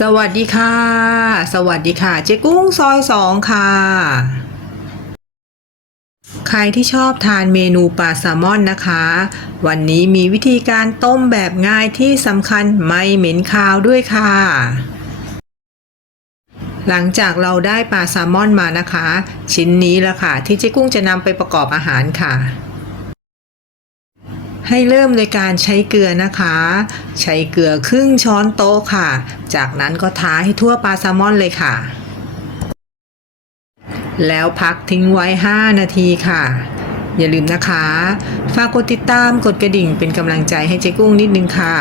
สวัสดีค่ะ สวัสดีค่ะ เจ๊กุ้งซอยสองค่ะ ใครที่ชอบทานเมนูปลาแซลมอนนะคะ วันนี้มีวิธีการต้มแบบง่ายที่สำคัญไม่เหม็นคาวด้วยค่ะ หลังจากเราได้ปลาแซลมอนมานะคะ ชิ้นนี้ละค่ะ ที่เจ๊กุ้งจะนำไปประกอบอาหารค่ะ ให้เริ่มโดยการใช้เกลือนะคะ ใช้เกลือครึ่งช้อนโต๊ะค่ะ จากนั้นก็ทาให้ทั่วปลาแซลมอนเลยค่ะ แล้วพักทิ้งไว้ 5 นาทีค่ะ อย่าลืมนะคะ ฝากกดติดตามกดกระดิ่งเป็นกำลังใจให้เจ๊กุ้งนิดนึงค่ะ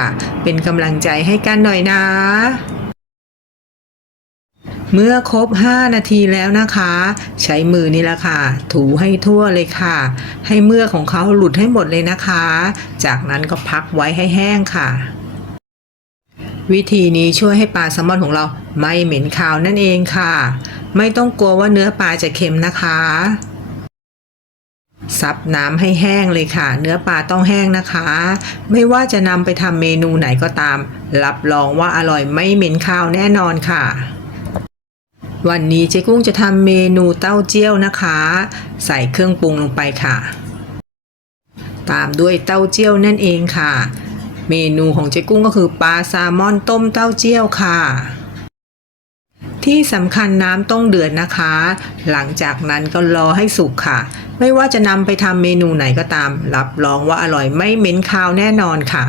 เป็นกำลังใจให้กันหน่อยนะ เมื่อครบ 5 นาทีแล้วนะคะ ใช้มือนี่แหละค่ะ ถูให้ทั่วเลยค่ะ ให้เมือกของเขาหลุดให้หมดเลยนะคะ จากนั้นก็พักไว้ให้แห้งค่ะ วิธีนี้ช่วยให้ปลาแซลมอนของเราไม่เหม็นคาวนั่นเองค่ะ ไม่ต้องกลัวว่าเนื้อปลาจะเค็มนะคะซับน้ำให้แห้งเลยค่ะ เนื้อปลาต้องแห้งนะคะ ไม่ว่าจะนำไปทำเมนูไหนก็ตาม รับรองว่าอร่อยไม่เหม็นคาวแน่นอนค่ะ วันนี้เจ๊กุ้งจะทำเมนูเต้าเจี้ยวนะคะ ใส่เครื่องปรุงลงไปค่ะ ตามด้วยเต้าเจี้ยวนั่นเองค่ะ เมนูของเจ๊กุ้งก็คือปลาแซลมอนต้มเต้าเจี้ยวค่ะ ที่สำคัญน้ำต้องเดือดนะคะ หลังจากนั้นก็รอให้สุกค่ะ ไม่ว่าจะนำไปทำเมนูไหนก็ตาม รับรองว่าอร่อยไม่เหม็นคาวแน่นอนค่ะ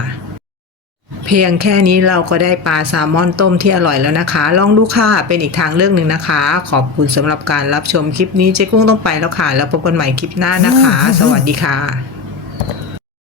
เพียงแค่นี้เราก็ได้ปลาแซลมอนต้มที่อร่อยแล้วนะคะ ลองดูค่ะ เป็นอีกทางเลือกหนึ่งนะคะ ขอบคุณสำหรับการรับชมคลิปนี้เจ๊กุ้งต้องไปแล้วค่ะ แล้วพบกันใหม่คลิปหน้านะคะ สวัสดีค่ะ